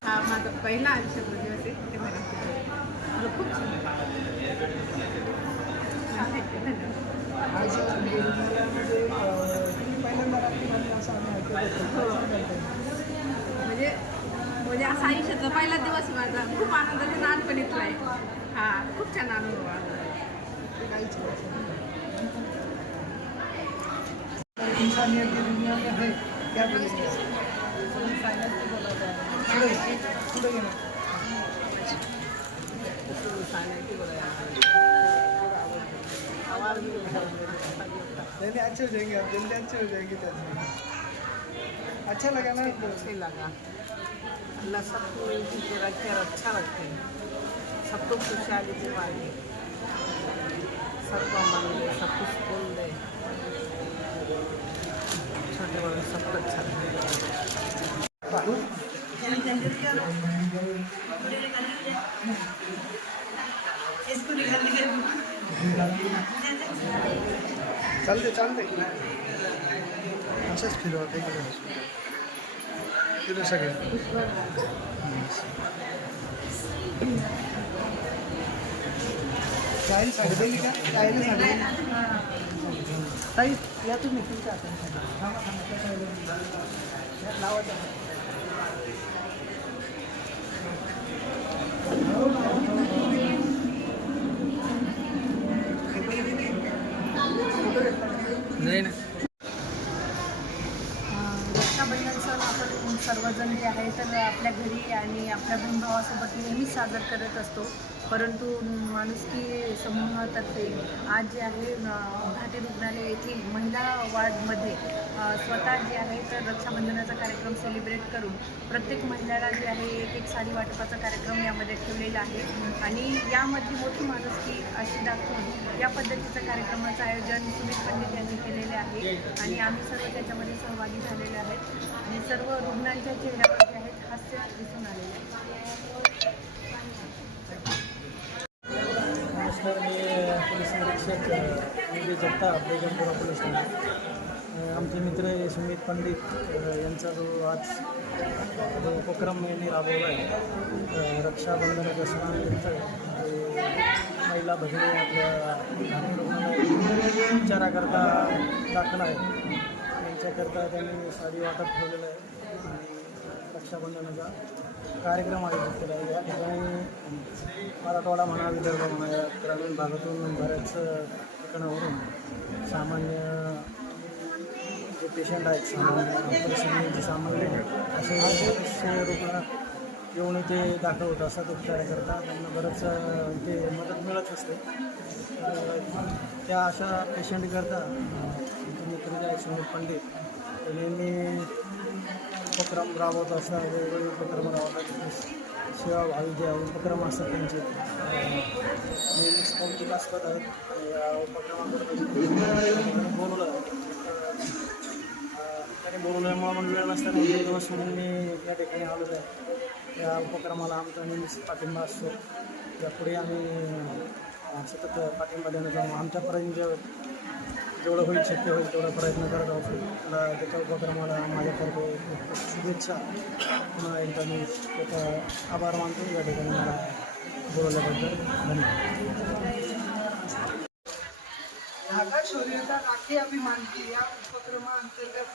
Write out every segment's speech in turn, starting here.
हा माझा पहिला आयुष्यातला दिवस आहे ते मला मला खूप छान वाटलं. धन्यवाद. आज रुग्णालयामध्ये अं, तुम्ही पहिल्यांदा रात्री घातली असं आम्ही ऐकलं हो. होतं म्हणजे म्हणजे असा आयुष्याचा पहिला दिवस माझा. खूप आनंदाच्या लहानपणीतला आहे हा खूप छान अनुभव आला नहीं अच्छे हो जाएंगे आप जल्दी अच्छे हो जाएंगे अच्छा लगा ना? अच्छे लगा। अल्लाह सबको इसी से रखे और अच्छा रखे। सबको खुशहाली दिवाली सबको मन दे सबको सुकून दे। छोटे बड़े सबको अच्छा रखे। चालते चालते असंच फिरवा ते फिरू सगळे. चाळीस सांगितली का? चाळीला सांगितली ताई या तुम्ही. तुमच्या. नाही. ना आपल्या नेहमीच साजर करत असतो. परंतु माणुसकी समूहातर्फे आज जे आहे घाटे रुग्णालय येथील महिला वार्डमध्ये स्वतः जे आहे तर रक्षाबंधनाचा कार्यक्रम सेलिब्रेट करून प्रत्येक महिलाला जे आहे एक एक साडी वाटपाचा कार्यक्रम यामध्ये ठेवलेला आहे. आणि यामध्ये मोठी माणुसकी अशी दाखवून या पद्धतीचं कार्यक्रमाचं आयोजन सुमित पंडित यांनी केलेले आहे. आणि आम्ही सर्व त्याच्यामध्ये सहभागी झालेले आहेत. आणि सर्व रुग्णांच्या चेहऱ्यावर जे हास्य दिसून आलेले नमस्कार मी पोलीस निरीक्षक विजय जगताप बेगमपुरा पोलीस स्टेशन आमचे मित्र सुमित पंडित यांचा जो आज जो उपक्रम यांनी राबवला आहे रक्षाबंधनाच्या सणानिमित्त महिला भगिनी आपल्या घाटी रुग्णालयात उपचाराकरता दाखल आहे त्यांच्याकरता त्यांनी साडी वाटप ठेवलेलं आहे आणि रक्षाबंधनाचा कार्यक्रम आयोजित केला आहे. या ठिकाणी मराठवाडा म्हणा विदर्भ म्हणा या ग्रामीण भागातून बऱ्याच ठिकाणावरून सामान्य जे पेशंट आहेत सामान्य सामान्य असे रुग्ण येऊन इथे दाखल होत असतात उपचाराकरता त्यांना बरंच ते इथे मदत मिळत असते. त्या अशा पेशंटकरता मित्र जे आहेत सुनील पंडित त्यांनी उपक्रम राबवत असतात वेगवेगळे उपक्रम राबवतात सेवाभावी जे उपक्रम असतात त्यांचे. नेहमीच कौतुक असतात. या उपक्रमाबद्दल बोलवलं त्याने बोलवल्यामुळे मला वेळ नसताना दोन दिवस म्हणून मी या ठिकाणी आलेलो आहे. या उपक्रमाला आमचा नेहमीच पाठिंबा असतो. यापुढे आम्ही सतत पाठिंबा देण्याचा आमच्यापर्यंत जे जेवढं होईल शक्य होईल तेवढा प्रयत्न करत आहोत. मला त्याच्या उपक्रमाला माझ्यातर्फे शुभेच्छा. पुन्हा एकदा मी त्याचा आभार मानतो. या ठिकाणी मला बोलवल्याबद्दल धन्यवाद. ढाका शौर्यता राखी अभिमान की या उपक्रमाअंतर्गत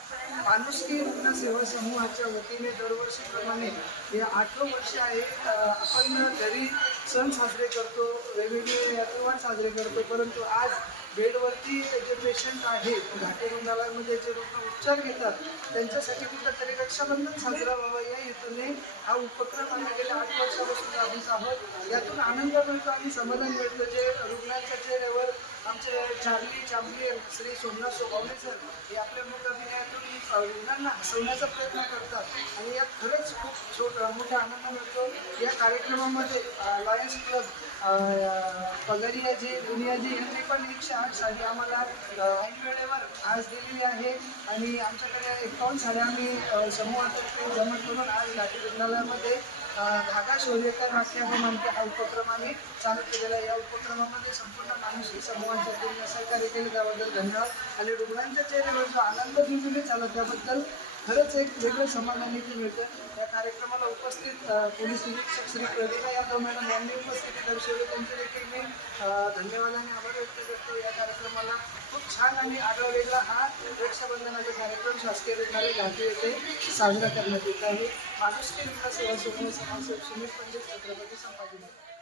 माणुसकी रुग्ण सेवा समूहाच्या वतीने दरवर्षीप्रमाणे हे आठवं वर्ष आहे. आपण घरी सण साजरे करतो वेगवेगळे यात्रेवार साजरे करतो परंतु आज बेडवरती जे पेशंट आहेत घाटे रुग्णालयामध्ये जे रुग्ण उपचार घेतात त्यांच्यासाठी कुठंतरी रक्षाबंधन साजरा व्हावा या हेतूने हा उपक्रम आम्ही गेल्या आठ वर्षापासून राबवत आहोत. यातून आनंद मिळतो आणि समाधान मिळतं. जे रुग्णांच्या चेहऱ्यावर आमचे चार्ली चांबली श्री सोमनाथ सोभावणे सर हे आपल्या मूक अभिनयातून रुग्णांना हसवण्याचा प्रयत्न करतात. आणि यात खरंच खूप छोट मोठा आनंद मिळतो. या कार्यक्रमामध्ये लॉयन्स क्लब पगरिया जी दुनिया जी यांनी पण एक आठ साडी आम्हाला ऐनवेळेवर ऐन वेळेवर आज दिलेली आहे. आणि आमच्याकडे एकावन्न साड्या आम्ही समूहातर्फे जमा करून आज घाटी रुग्णालयामध्ये अ, धागा शौर्यकर नाट्यभूम आमच्या हा उपक्रम आम्ही चालू केलेला आहे. या उपक्रमामध्ये संपूर्ण मानसिक समूहाच्या सहकार्य केले. त्याबद्दल धन्यवाद. आणि रुग्णांच्या चेहऱ्यावर जो आनंद दिसून चालत त्याबद्दल खरंच एक वेगळं समाधान इथे मिळतं या कार्यक्रमाला उपस्थित पोलीस निरीक्षक श्री प्रवीणा यादव मॅडम यांनी उपस्थिती दर्शवली. त्यांचे देखील मी धन्यवाद आणि आभार व्यक्त करतो या कार्यक्रमाला. खूप छान आणि आगळा वेगळा हा रक्षाबंधनाचा कार्यक्रम शासकीय रुग्णालय घाटी येथे साजरा करण्यात येत आहे. माणुसकी विकास सेवा समूह समाजसेवक सुमित पंडित छत्रपती संभाजीनगर.